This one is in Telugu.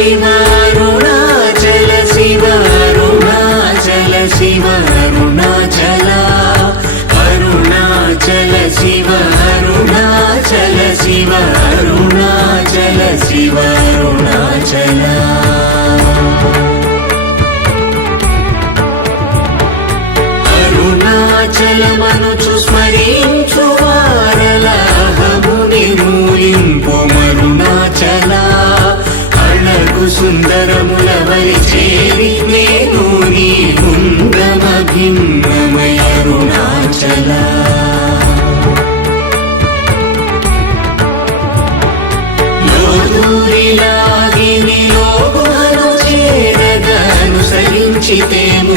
శివ అరుణాచల శివ అరుణాచల శివ అరుణాచల అరుణాచల శివ అరుణాచల శివ అరుణాచల శివ అరుణాచల అరుణాచలమనుచు స్మరించు వారలాహము నిర్మూలింపు మరుణాచల అళగు సుందరముల వరి చేరి నేను నీ గుండ్రమ భిన్నమయ అరుణాచల లోదూరిలాగి నియోగుహను చేరగా అనుసరించితేము